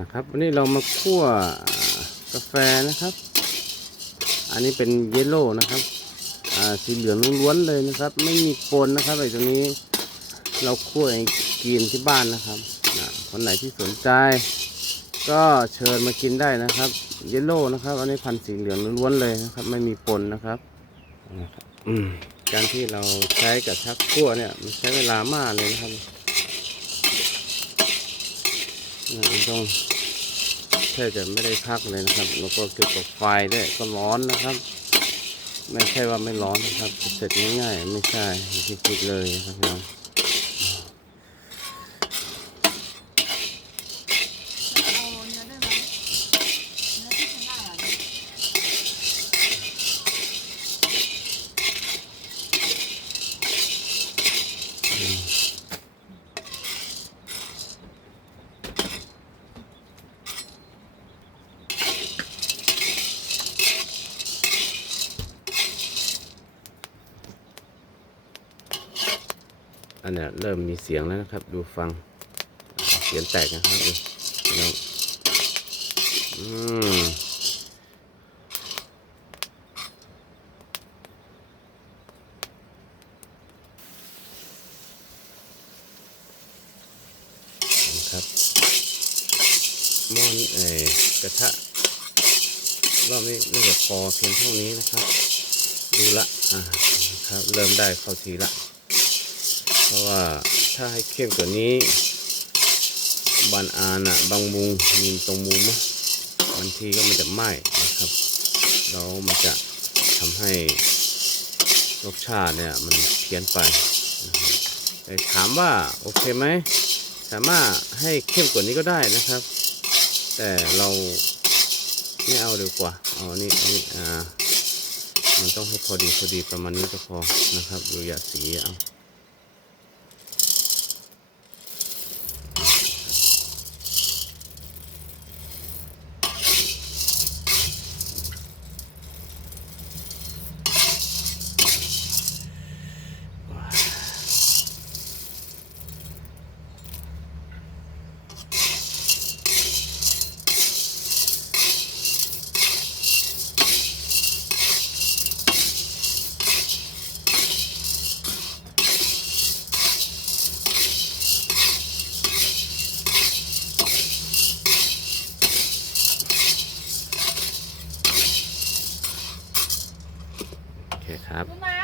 นะครับ วันนี้เรามาคั่วกาแฟนะครับ อันนี้เป็นเยลโล่นะครับสีเหลืองล้วนๆเลยนะครับ ไม่มีปนนะครับไอ้ตรงนี้เราคั่วเองกินที่บ้านนะครับนะคนไหนที่สนใจ ก็เชิญมากินได้นะครับ เยลโล่นะครับ อันนี้พันธุ์สีเหลืองล้วนๆเลยนะครับ ไม่มีปนนะครับการที่เราใช้กับชักคั่วเนี่ยมันใช้เวลามากเลยนะครับ ต้องแทบจะไม่ได้พักเลยนะครับแล้วก็เกี่ยวกับไฟด้วยก็ร้อนนะครับ ไม่ใช่ว่าไม่ร้อนนะครับ เสร็จง่ายๆไม่ใช่ที่คิดเลยครับพี่น้องอืม อันนเนี้ยเริ่มมีเสียงแล้วนะครับ ดูฟัง เสียงแตกนะครับดูองอืมครับหม้อนเอ่กระทะรอบนี้น่าจะพอเพียงเท่านี้นะครับ ดูละอ่าครับ เริ่มได้เข้าทีละ เพราะว่าถ้าให้เข้มกว่านี้บานอานอะบางมุมมีตรงมุมอะบางทีก็มันจะไหม้นะครับแล้วมันจะทำให้รสชาติเนี่ยมันเพี้ยนไปแต่ถามว่าโอเคไหมสามารถให้เข้มกว่านี้ก็ได้นะครับ แต่เราไม่เอาดีกว่าเอาอันนี้อันนี้อ่ามันต้องให้พอดีพอดีประมาณนี้ก็พอนะครับดูอย่าสีเอา เคครับ